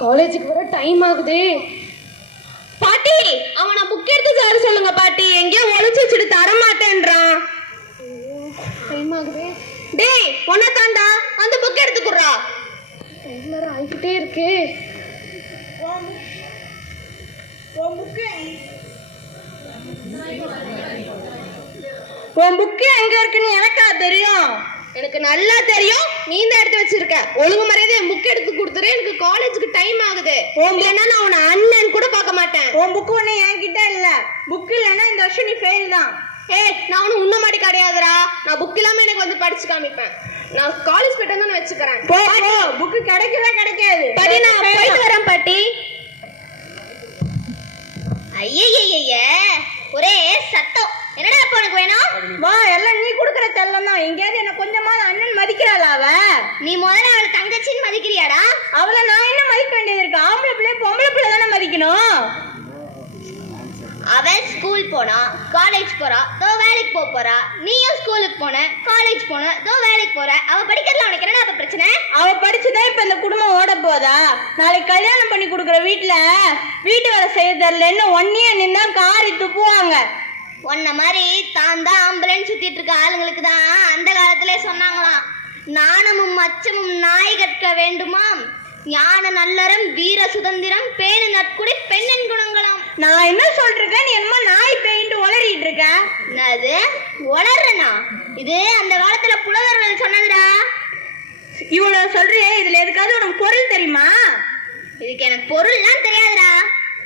காலேஜுக்கு வர டைம் ஆகுது. பாட்டி அவனை புக் எடுத்து சார் சொல்லுங்க பாட்டி. எங்கேயோ ஒளிச்சு வச்சுட்டு தர மாட்டேன்றான் டைம் ஆகுது. டேய் உன்னை தாண்டா. அந்த புக் எடுத்துக்குறா நேரம் ஆகிக்கிட்டே இருக்கு. உன் புக்கு எங்க இருக்குன்னு எனக்கா தெரியும். எனக்கு நல்லா தெரியும். நீ தான் எடுத்து வச்சிருக்க ஒழுங்கு மரியாதை புக் எடுத்து கொடுத்துரு. எனக்கு காலேஜுக்கு டைம் ஆகுது. இல்லைன்னா நான் உன்னை அண்ணன் கூட பார்க்க மாட்டேன். உன் புக்கு ஒண்ணு என்கிட்ட இல்ல. புக் இல்லைன்னா இந்த வருஷம் நீ ஃபெயில் தான். ஏய் நான் ஒன்றும் உன்ன மாதிரி கிடையாதுடா. நான் புக் இல்லாம எனக்கு வந்து படிச்சு காமிப்பேன். நான் காலேஜ் போயிட்டு வந்து வச்சுக்கிறேன். புக்கு கிடைக்கவே கிடைக்காது. பாட்டி நான் போயிட்டு வரேன் பாட்டி. ஐயய்யய்ய ஒரே சத்தம். என்னடா அப்ப உனக்கு வேணும்? வா எல்லாம் நீ குடுக்குற செல்லம் தான். எங்கேயாவது என்ன கொஞ்சமாவது அண்ணன் மதிக்கிறாளா அவ? நீ முதல்ல அவளை தங்கச்சின்னு மதிக்கிறியாடா? அவளை நான் என்ன மதிக்க வேண்டியது இருக்கு? ஆம்பளை பிள்ளை பொம்பளை பிள்ளை தானே மதிக்கணும்? அவ ஸ்கூல் போனா காலேஜ் போறா தோ வேலைக்கு போக போறா. நீயும் ஸ்கூலுக்கு போன காலேஜ் போன தோ வேலைக்கு போற. அவ படிக்கிறதுல உனக்கு அப்ப பிரச்சனை? அவ படிச்சுதான் இப்ப இந்த குடும்பம் ஓட போதா? நாளைக்கு கல்யாணம் பண்ணி கொடுக்குற வீட்டுல வீட்டு வேலை செய்ய தெரியலன்னு ஒன்னியே நின்னா காரி துப்புவாங்க. உன்ன மாதிரி தான் தான் ஆம்புலன்ஸ் சுத்திட்டு இருக்க ஆளுங்களுக்கு தான் அந்த காலத்திலே சொன்னாங்களாம். நாணமும் அச்சமும் நாய் கற்க வேண்டுமாம் ஞான நல்லறம் வீர சுதந்திரம் பேணு நட்குடி பெண்ணின் குணங்களாம். நான் என்ன சொல்றேன்? நீ என்னமோ நாய் பெயிண்ட் உளறிட்டு இருக்க. என்னது? உளறனா? இது அந்த காலத்துல புலவர்கள் சொன்னதுடா. இவ்வளவு சொல்றியே இதுல எதுக்காவது உனக்கு பொருள் தெரியுமா? இதுக்கு எனக்கு பொருள்லாம் தெரியாதுடா.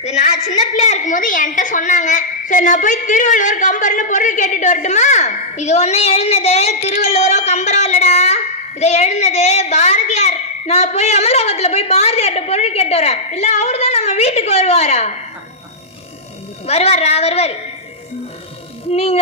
இது நான் சின்ன பிள்ளையா இருக்கும்போது என்கிட்ட சொன்னாங்க. சரி நான் போய் திருவள்ளுவர் கம்பர்னு பொருள் கேட்டுட்டு வரட்டுமா? இது ஒண்ணு எழுந்தது திருவள்ளுவரோ கம்பரோ இல்லடா. இதை எழுந்தது பாரதியார். நான் போய் அமலாக்கத்துல போய் பாரதியார்ட்ட பொருள் கேட்டு வரேன். இல்ல அவரு தான் நம்ம வீட்டுக்கு வருவாரா? வருவாரா வருவார். நீங்க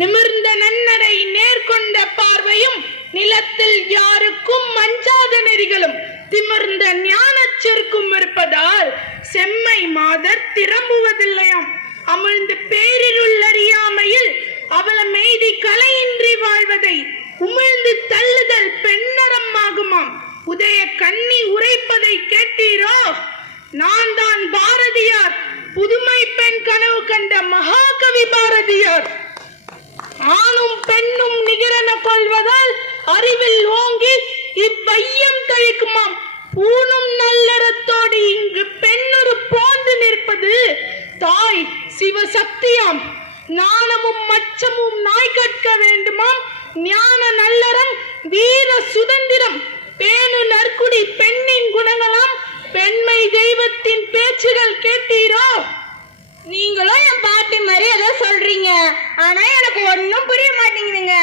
நிமிர்ந்த நன்னடை நேர்கொண்ட பார்வையும் நிலத்தில் யாருக்கும் மஞ்சாத நெறிகளும் திமிர்ந்த ஞானச் செருக்கும் இருப்பதால் செம்மை மாதர் திரும்புவதில்லையாம் அமிழ்ந்து பேரிருள் அறியாமையில் அவள மெய்தி கலையின்றி வாழ்வதை உமிழ்ந்து தள்ளுதல் பெண்ணறம் ஆகுமாம். உதய கண்ணி உரைப்பதை கேட்டீரோ? நான் தான் பாரதியார் புதுமை பெண் கனவு கண்ட மகாகவி பாரதியார். ஆணும் பெண்ணும் நிகரென கொள்வதால் அறிவில் ஓங்கி இவ்வையம் தழிக்குமாம். பூணும் நல்லற சிவசக்தியாம் நாணமும் மச்சமும் நாய் கற்க வேண்டுமாம். ஞான நல்லறம் வீர சுதந்திரம். பேணு நற்குடி பெண்ணின் குணங்களாம். பெண்மை தெய்வத்தின் பேச்சுகள் கேட்டீரோ? நீங்களும் என் பாட்டி மாதிரி ஏதோ சொல்றீங்க. ஆனா எனக்கு ஒன்னும் புரிய மாட்டேங்குதுங்க.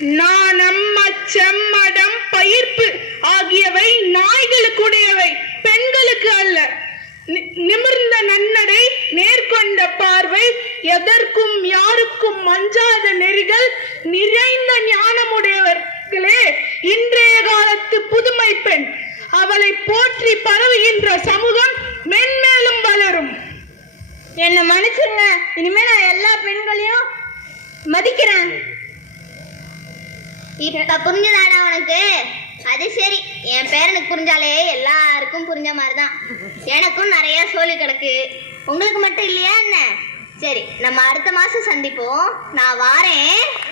நாணம் அச்சம் மடம் பயிர்ப்பு ஆகியவை நாய்களுக்குடையவை பெண்களுக்கு அல்ல. நிமிர்ந்த எதற்கும் யாருக்கும் மஞ்சாத நெறிகள் நிறைந்த ஞானமுடையவர்களே இன்றைய காலத்து புதுமை பெண் அவளை போற்றி பரவுகின்ற சமூகம் மென்மேலும் வளரும். என்ன மன்னிச்சிருங்க இனிமே நான் எல்லா பெண்களையும் மதிக்கிறேன். இப்ப புரிஞ்சதாடா உனக்கு? அது சரி என் பேரனுக்கு புரிஞ்சாலே எல்லாருக்கும் புரிஞ்ச மாதிரி தான் எனக்கும் நிறைய சோழி கிடக்கு. உங்களுக்கு மட்டும் இல்லையா என்ன? சரி நம்ம அடுத்த மாசம் சந்திப்போம். நான் வாரேன்.